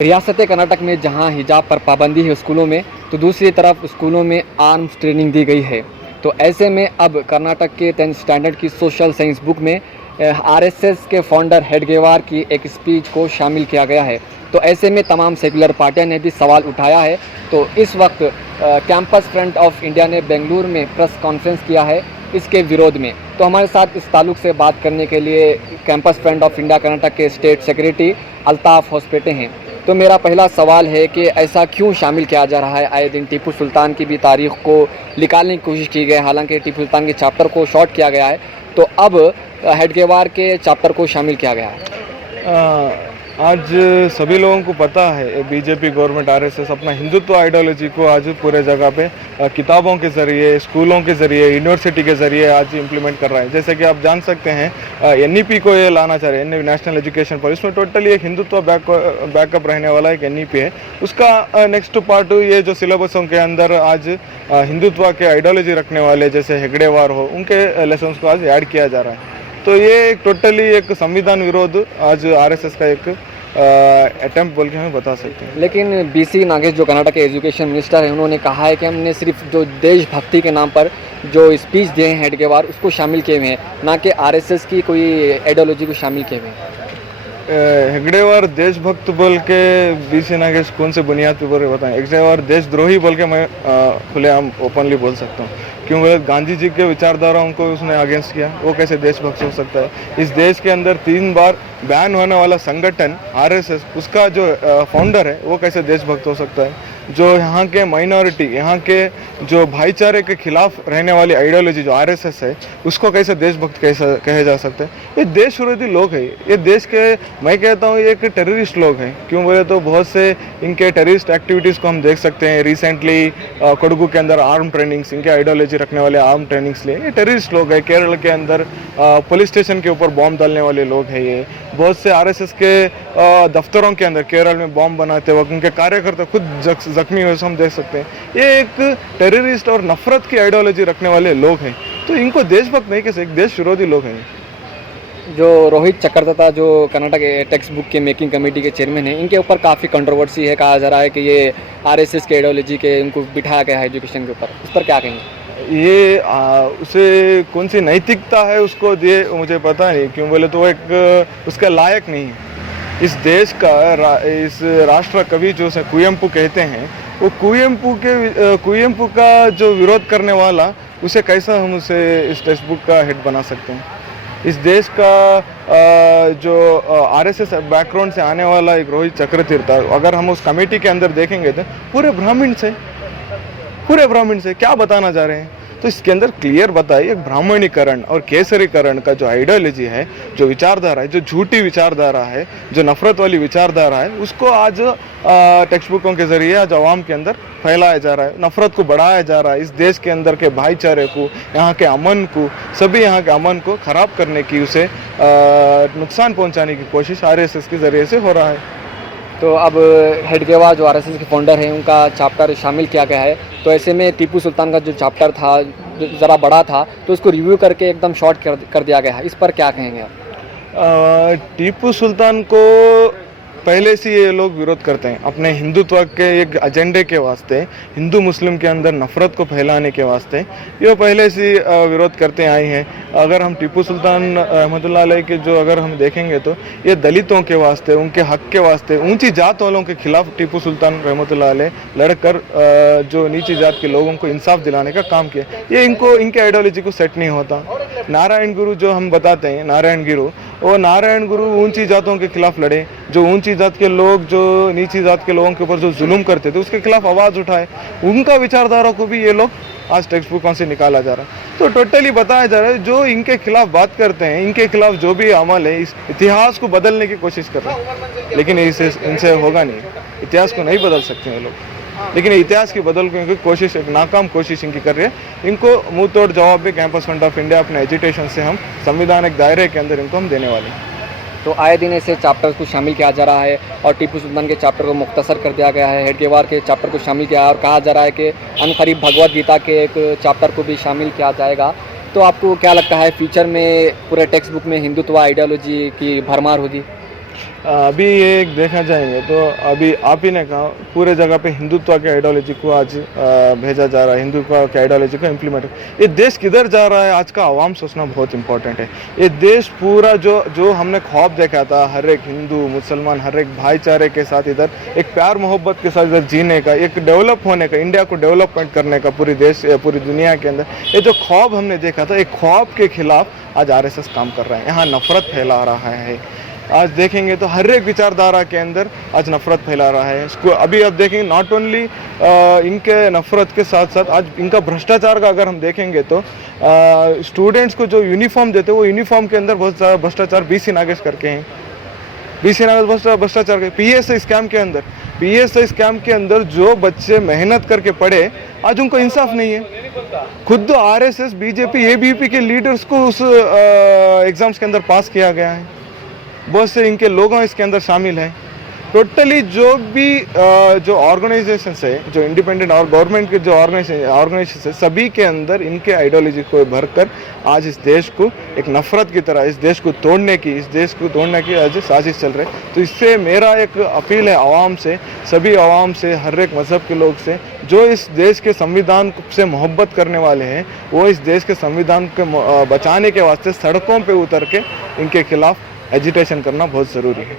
रियासत कर्नाटक में जहां हिजाब पर पाबंदी है स्कूलों में, तो दूसरी तरफ स्कूलों में आर्म्स ट्रेनिंग दी गई है। तो ऐसे में अब कर्नाटक के 10th स्टैंडर्ड की सोशल साइंस बुक में आरएसएस के फाउंडर हेडगेवार की एक स्पीच को शामिल किया गया है। तो ऐसे में तमाम सेकुलर पार्टियां ने भी सवाल उठाया है। तो इस वक्त कैंपस फ्रंट ऑफ इंडिया ने बेंगलुरु में प्रेस कॉन्फ्रेंस किया है इसके विरोध में। तो हमारे साथ इस ताल्लुक से बात करने के लिए campus front of India Karnataka के स्टेट सेक्रेटरी अल्ताफ़ होसपेटे हैं। तो मेरा पहला सवाल है कि ऐसा क्यों शामिल किया जा रहा है? आए दिन टीपू सुल्तान की भी तारीख़ को निकालने की कोशिश की गई, हालांकि टीपू सुल्तान के चैप्टर को शॉर्ट किया गया है, तो अब हेडगेवार के चैप्टर को शामिल किया गया है। आज सभी लोगों को पता है बीजेपी गवर्नमेंट आरएसएस अपना हिंदुत्व आइडियोलॉजी को आज पूरे जगह पे किताबों के ज़रिए, स्कूलों के ज़रिए, यूनिवर्सिटी के ज़रिए आज इम्प्लीमेंट कर रहा है। जैसे कि आप जान सकते हैं एनईपी को ये लाना चाह रहे हैं, नेशनल एजुकेशन पॉलिसी। इसमें टोटली एक हिंदुत्व बैकअप रहने वाला एक एनईपी है। उसका नेक्स्ट पार्ट ये जो सिलेबसों के अंदर आज हिंदुत्व के आइडियोलॉजी रखने वाले जैसे हेगड़ेवार हो, उनके लेसन्स को आज ऐड किया जा रहा है। तो ये एक टोटली एक संविधान विरोध आज आरएसएस का एक अटेम्प्ट बोल के हमें बता सकते हैं। लेकिन बीसी नागेश जो कर्नाटक के एजुकेशन मिनिस्टर हैं, उन्होंने कहा है कि हमने सिर्फ जो देशभक्ति के नाम पर जो स्पीच दिए हैं हेडगेवार, उसको शामिल किए हुए हैं, ना कि आरएसएस की कोई आइडियोलॉजी को शामिल किए हुए हैं। हेगड़ेवार देशभक्त बोल के बीसी नागेश कौन से बुनियाद पे बोल रहे बताएं? हेगड़ेवार देशद्रोही बोल के मैं खुलेआम ओपनली बोल सकता हूँ, क्योंकि गांधी जी के विचारधाराओं को उसने अगेंस्ट किया। वो कैसे देशभक्त हो सकता है? इस देश के अंदर 3 बार बैन होने वाला संगठन आरएसएस, उसका जो फाउंडर है वो कैसे देशभक्त हो सकता है? जो यहाँ के माइनॉरिटी, यहाँ के जो भाईचारे के खिलाफ रहने वाली आइडियोलॉजी जो आरएसएस है, उसको कैसे देशभक्त कैसे कहे जा सकते हैं? ये देश विरोधी लोग हैं। ये देश के, मैं कहता हूँ ये एक टेररिस्ट लोग हैं। क्यों बोले तो बहुत से इनके टेररिस्ट एक्टिविटीज़ को हम देख सकते हैं। रिसेंटली कोडगु के अंदर आर्म ट्रेनिंग्स, इनके आइडियोलॉजी रखने वाले आर्म ट्रेनिंग्स लिए ये टेररिस्ट लोग हैं। केरल के अंदर पुलिस स्टेशन के ऊपर बॉम्ब डालने वाले लोग हैं। ये बहुत से आरएसएस के दफ्तरों के अंदर केरल में बॉम्ब बनाते वक्त उनके कार्यकर्ता खुद जख्मी हुए हम देख सकते हैं। ये एक टेररिस्ट और नफरत की आइडियोलॉजी रखने वाले लोग हैं। तो इनको देशभक्त नहीं कह सकते, देश विरोधी लोग हैं। जो रोहित चक्रवर्ती जो कर्नाटक टेक्स्ट बुक के मेकिंग कमेटी के चेयरमैन हैं, इनके ऊपर काफ़ी कंट्रोवर्सी है। कहा जा रहा है कि ये आरएसएस के आइडियोलॉजी के इनको बिठाया गया है एजुकेशन के ऊपर। इस पर क्या कहेंगे? ये उसे कौन सी नैतिकता है उसको दिए मुझे पता नहीं। क्यों बोले तो वो एक उसके लायक नहीं है। इस देश का इस राष्ट्र कवि जो से कुवेंपु कहते हैं, वो कुवेंपु का जो विरोध करने वाला, उसे कैसा हम उसे इस टेक्स्ट बुक का हेड बना सकते हैं? इस देश का जो आरएसएस बैकग्राउंड से आने वाला एक रोहित चक्रतीर्थ, अगर हम उस कमेटी के अंदर देखेंगे तो पूरे ब्राह्मण से क्या बताना चाह रहे हैं? तो इसके अंदर क्लियर बताइए, एक ब्राह्मणीकरण और केसरीकरण का जो आइडियोलॉजी है, जो विचारधारा है, जो झूठी विचारधारा है, जो नफरत वाली विचारधारा है, उसको आज टेक्स्ट बुकों के जरिए आज आवाम के अंदर फैलाया जा रहा है। नफरत को बढ़ाया जा रहा है। इस देश के अंदर के भाईचारे को, यहाँ के अमन को, सभी यहाँ के अमन को खराब करने की, उसे नुकसान पहुँचाने की कोशिश आरएसएस के जरिए से हो रहा है। तो अब हेडगेवार जो आरएसएस के फाउंडर हैं, उनका चैप्टर शामिल किया गया है। तो ऐसे में टीपू सुल्तान का जो चैप्टर था, ज़रा बड़ा था, तो उसको रिव्यू करके एकदम शॉर्ट कर दिया गया है। इस पर क्या कहेंगे आप? टीपू सुल्तान को पहले से ये लोग विरोध करते हैं अपने हिंदुत्व के एक एजेंडे के वास्ते, हिंदू मुस्लिम के अंदर नफरत को फैलाने के वास्ते ये पहले से विरोध करते आए हैं। अगर हम टीपू सुल्तान रहमतुल्लाह अलैह के जो अगर हम देखेंगे तो ये दलितों के वास्ते, उनके हक के वास्ते, ऊंची जात वालों के खिलाफ टीपू सुल्तान रहमतुल्लाह अलैह लड़कर जो नीची जात के लोगों को इंसाफ दिलाने का काम किया। ये इनके आइडियोलॉजी को सेट नहीं होता। नारायण गुरु जो हम बताते हैं, नारायण गुरु ऊंची जातों के खिलाफ लड़े। जो ऊंची जात के लोग जो नीची जात के लोगों के ऊपर जो जुल्म करते थे, उसके खिलाफ आवाज़ उठाए। उनका विचारधारा को भी ये लोग आज टेक्स्ट बुकों से निकाला जा रहा है। तो टोटली बताया जा रहा है, जो इनके खिलाफ बात करते हैं, इनके खिलाफ जो भी अमल है, इस इतिहास को बदलने की कोशिश कर रहे हैं। लेकिन इनसे होगा नहीं। इतिहास को नहीं बदल सकते हैं लोग। लेकिन इतिहास की बदलने की कोशिश, एक नाकाम कोशिश इनकी कर रही है। इनको मुंह तोड़ जवाब भी कैंपस फ्रंट ऑफ इंडिया अपने एजुटेशन से हम संविधानिक दायरे के अंदर इनको हम देने वाले हैं। तो आए दिन ऐसे चैप्टर को शामिल किया जा रहा है और टीपू सुल्तान के चैप्टर को मुख्तसर कर दिया गया है, हेडगेवार के चैप्टर को शामिल किया है, और कहा जा रहा है कि अनकरीब भगवद गीता के एक चैप्टर को भी शामिल किया जाएगा। तो आपको क्या लगता है फ्यूचर में पूरे टेक्स्ट बुक में हिंदुत्व आइडियोलॉजी की भरमार होगी? अभी ये एक देखा जाएंगे तो अभी आप ही ने कहा पूरे जगह पे हिंदुत्व के आइडियोलॉजी को आज भेजा जा रहा है, हिंदुत्व के आइडियोलॉजी को इम्प्लीमेंट। ये देश किधर जा रहा है आज का आवाम सोचना बहुत इंपॉर्टेंट है। ये देश पूरा जो जो हमने ख्वाब देखा था हर एक हिंदू मुसलमान हर एक भाईचारे के साथ इधर एक प्यार मोहब्बत के साथ इधर जीने का, एक डेवलप होने का, इंडिया को डेवलपमेंट करने का पूरी देश पूरी दुनिया के अंदर, ये जो ख्वाब हमने देखा था एक ख्वाब के खिलाफ आज आरएसएस काम कर रहा है, यहाँ नफरत फैला रहा है। आज देखेंगे तो हर एक विचारधारा के अंदर आज नफरत फैला रहा है। इसको अभी आप देखेंगे नॉट ओनली इनके नफरत के साथ साथ आज इनका भ्रष्टाचार का अगर हम देखेंगे तो स्टूडेंट्स को जो यूनिफॉर्म देते हैं वो यूनिफॉर्म के अंदर बहुत सारा भ्रष्टाचार बीसी नागेश करके हैं, बीसी नागेश भ्रष्टाचार के पीएसआई स्कैम के अंदर, पीएसआई स्कैम के अंदर जो बच्चे मेहनत करके पढ़े आज उनको इंसाफ नहीं है। खुद आरएसएस बीजेपी एबीवीपी के लीडर्स को उस एग्जाम्स के अंदर पास किया गया है, बहुत से इनके लोगों इसके अंदर शामिल हैं। टोटली जो भी जो ऑर्गेनाइजेशन है जो इंडिपेंडेंट और गवर्नमेंट के जो ऑर्गेनाइजेशन है सभी के अंदर इनके आइडियोलॉजी को भरकर आज इस देश को एक नफरत की तरह इस देश को तोड़ने की आज साजिश चल रही है। तो इससे मेरा एक अपील है आवाम से, सभी आवाम से, हर एक मजहब के लोग से जो इस देश के संविधान से मोहब्बत करने वाले हैं वो इस देश के संविधान को बचाने के वास्ते सड़कों पर उतर के इनके खिलाफ एजिटेशन करना बहुत ज़रूरी है।